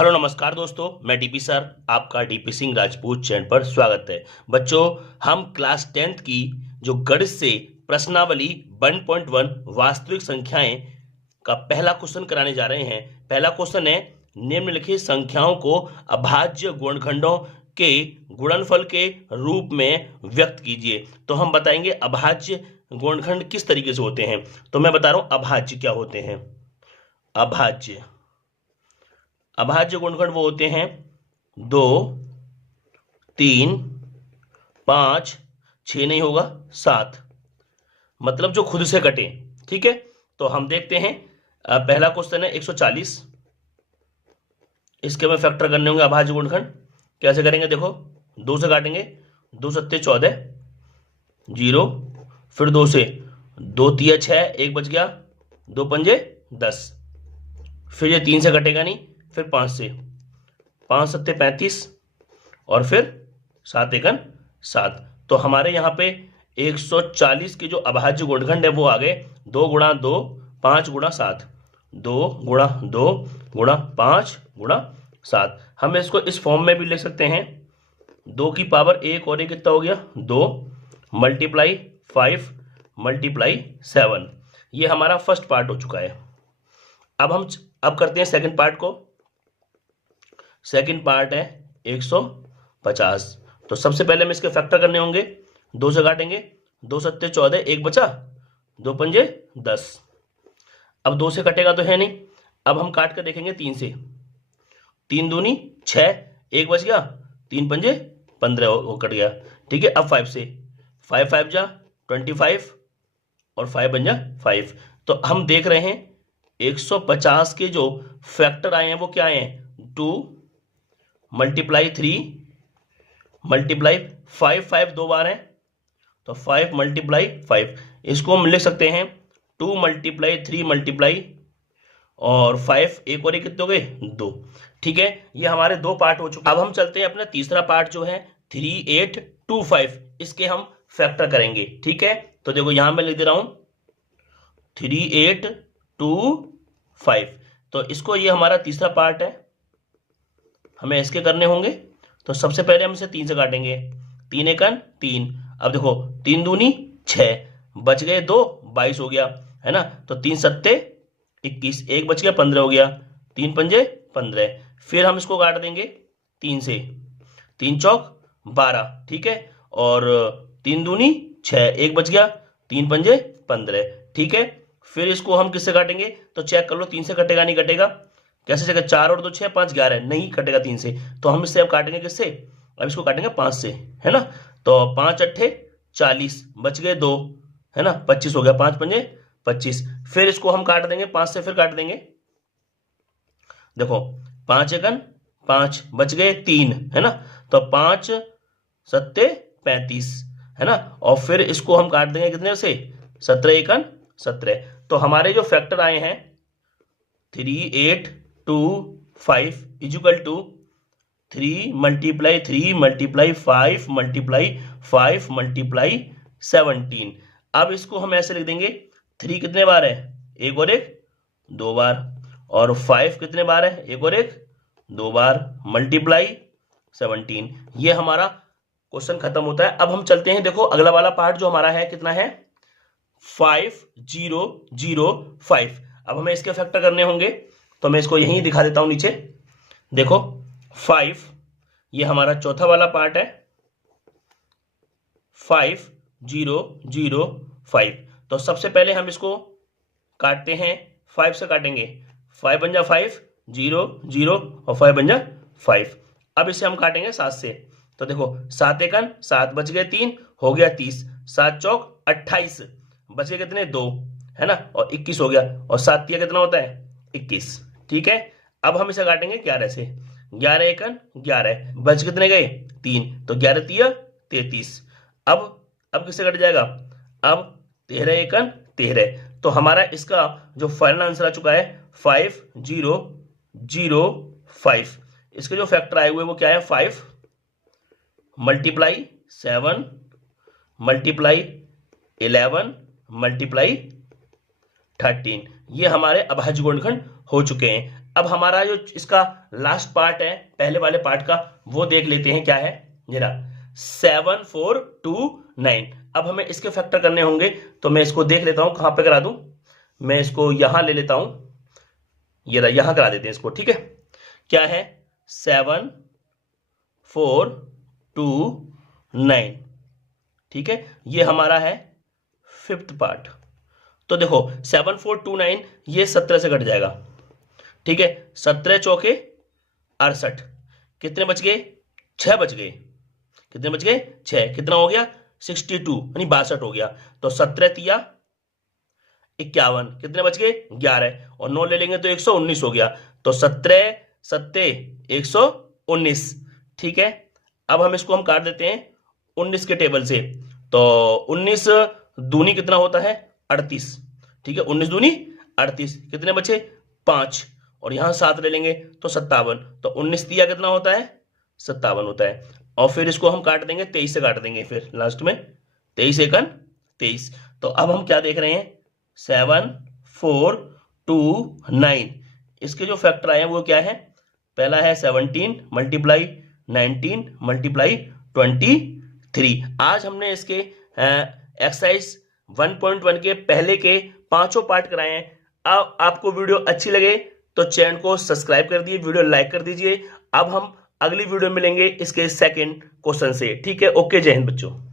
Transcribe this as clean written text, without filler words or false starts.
Hello नमस्कार दोस्तों, मैं डीपी सर आपका डीपी सिंह राजपूत चैनल पर स्वागत है। बच्चों, हम क्लास 10th की जो गणित से प्रश्नावली 1.1 वास्तविक संख्याएं का पहला क्वेश्चन कराने जा रहे हैं। पहला क्वेश्चन है, निम्नलिखित संख्याओं को अभाज्य गुणनखंडों के गुणनफल के रूप में व्यक्त कीजिए। तो हम बताएंगे अभाज्य गुणनखंड किस तरीके से होते हैं। तो मैं बता रहा हूं अभाज्य क्या होते हैं। अभाज्य गुणनखंड वो होते हैं 2, 3, 5, 6 नहीं होगा 7, मतलब जो खुद से कटे। ठीक है, तो हम देखते हैं। पहला क्वेश्चन है 140। इसके में फैक्टर करने होंगे अभाज्य गुणनखंड। कैसे करेंगे देखो, 2 से काटेंगे, 2 सत्ते 14, 0, फिर 2 से, 2 तिया 6, 1 बच गया, 2 पंजे 10, फिर ये 3 से कटेगा नहीं, फिर 5 से, 5 सत्ते 35 और फिर 7 एकन 7। तो हमारे यहाँ पे 140 के जो अभाज्य गुणनखंड है वो आ गए 2 गुणा 2 5 गुणा 7, 2 गुणा 2 गुणा 5 गुणा 7। हम इसको इस फॉर्म में भी ले सकते हैं, 2 की पावर 1 और 1 कितना हो गया 2 मल्टीप्लाई 5 मल्टीप्लाई 7। ये हमारा फर्स्ट पार्ट हो चुका है। अब करते हैं सेकंड पार्ट को। सेकंड पार्ट है 150। तो सबसे पहले हम इसके फैक्टर करने होंगे, 2 से काटेंगे, 2 सत्ते 14, 1 बचा, 2 पंजे 10। अब 2 से कटेगा तो है नहीं, अब हम काट कर देखेंगे 3 से, 3 दूनी 6, 1 बच गया, 3 पंजे 15 वो कट गया। ठीक है, अब 5 से, 5 5 जा 25 और 5 बन जा 5। तो हम देख रहे हैं 150 के जो फैक्टर आए हैं वो क्या आए हैं, 2 मल्टीप्लाई 3 मल्टीप्लाई 5, 5 दो बार है तो 5 मल्टीप्लाई 5। इसको हम लिख सकते हैं 2 मल्टीप्लाई 3 मल्टीप्लाई और 5, एक और एक कितने हो गए 2। ठीक है, ये हमारे 2 पार्ट हो चुके हैं। अब हम चलते हैं अपना तीसरा पार्ट जो है 3 8 2 5, इसके हम फैक्टर करेंगे। ठीक है, तो देखो यहां मैं लिख दे रहा हूं 3 8 2 5। तो इसको, ये हमारा तीसरा पार्ट है, हमें इसके करने होंगे। तो सबसे पहले हम इसे 3 से काटेंगे, 3 एकन 3। अब देखो 3 दूनी 6, बच गए 2, 22 हो गया, है ना। तो 3 सत्ते 21, 1 बच गया 15 हो गया, 3 पंजे 15। फिर हम इसको काट देंगे 3 से, 3 चौक 12। ठीक है, और 3 दूनी 6, 1 बच गया, 3 पंजे 15। ठीक है, फिर इसको हम किससे काटेंगे, तो चेक कर लो 3 से कटेगा नहीं कटेगा, कैसे चलेगा, 4 और 2 6 5 11, नहीं कटेगा 3 से। तो हम इससे अब काटेंगे किससे, अब इसको काटेंगे 5 से, है ना। तो 5 अट्ठे 40, बच गए 2, है ना, 25 हो गया, 5 पंजे 25। फिर इसको हम काट देंगे 5 से, फिर काट देंगे, देखो 5 एकन 5, बच गए 3, है ना। तो 5 सत्ते 35, है ना। और फिर इसको हम काट देंगे कितने से, 17 एकन 17। तो हमारे जो फैक्टर आए हैं 3 8 2 5 is equal to 3 multiply 3 multiply 5 multiply 5 multiply 17। अब इसको हम ऐसे लिख देंगे, 3 कितने बार है, एक और एक 2 बार, और 5 कितने बार है, एक और एक 2 बार, मल्टीप्लाई 17। ये हमारा क्वेश्चन खत्म होता है। अब हम चलते हैं, देखो अगला वाला पार्ट जो हमारा है कितना है 5 0 0 5। अब हमें इसके फैक्टर करने होंगे, तो मैं इसको यहीं दिखा देता हूं नीचे। देखो 5, ये हमारा चौथा वाला पार्ट है, 5 0 0 5। तो सबसे पहले हम इसको काटते हैं, 5 से काटेंगे, 5 बन जा 5 0 0 और 5 बन जा 5। अब इसे हम काटेंगे 7 से। तो देखो 7 एकन 7, बच गए 3, हो गया 30, 7 चौक 28, बच गए कितने 2, है ना, और 21 हो गया, और 7 तिया कितना होता है 21। ठीक है, अब हम इसे काटेंगे 11 से, 11 एकन 11, बच कितने गए 3, तो 11 तिया 33। अब किससे कट जाएगा, अब 13 एकन 13। तो हमारा इसका जो फाइनल आंसर आ चुका है 5 0 0 5। इसके जो फैक्टर आए हुए वो क्या है, 5 मल्टीप्लाई 7 मल्टीप्लाई 11 मल्टीप्लाई 13। ये हमारे अभाज्य गुणनखंड हो चुके हैं। अब हमारा जो इसका लास्ट पार्ट है पहले वाले पार्ट का, वो देख लेते हैं क्या है। जरा 7429। अब हमें इसके फैक्टर करने होंगे, तो मैं इसको देख लेता हूं कहां पे करा दूं। मैं इसको यहां ले लेता हूं, ये रहा, यहां करा देते हैं इसको, ठीक है। क्या है 7429, ठीक है। ये हमारा है फिफ्थ पार्ट। तो देखो 7429 ये 17 से कट जाएगा, ठीक है। 17 चौके 68, कितने बच गए, 6 बच गए। कितने बच गए, 6, कितना हो गया 62 यानी 62 हो गया। तो 17 तिया 51, कितने बच गए 11, और 9 ले लेंगे तो 119 हो गया। तो 17 सत्ते 119, ठीक है। अब हम इसको काट देते हैं 19 के टेबल से। तो 19 दूनी कितना होता है 38, ठीक है। 19 दूनी 38, कितने बचे 5, और यहां 7 ले लेंगे तो 57। तो 19 तिया कितना होता है 57 होता है। और फिर इसको हम काट देंगे 23 से, काट देंगे फिर लास्ट में 23 एकन 23। तो अब हम क्या देख रहे हैं 7429, इसके जो फैक्टर आए हैं वो क्या है, पहला है 17 मल्टीप्लाई 19 मल्टीप्लाई 23। आज हमने इसके एक्सरसाइज 1.1 के पहले के 5 पार्ट कराए हैं। अब आपको वीडियो अच्छी लगे तो चैनल को सब्सक्राइब कर दीजिए, वीडियो लाइक कर दीजिए। अब हम अगली वीडियो मिलेंगे इसके सेकंड क्वेश्चन से, ठीक है। ओके, जय हिंद बच्चों।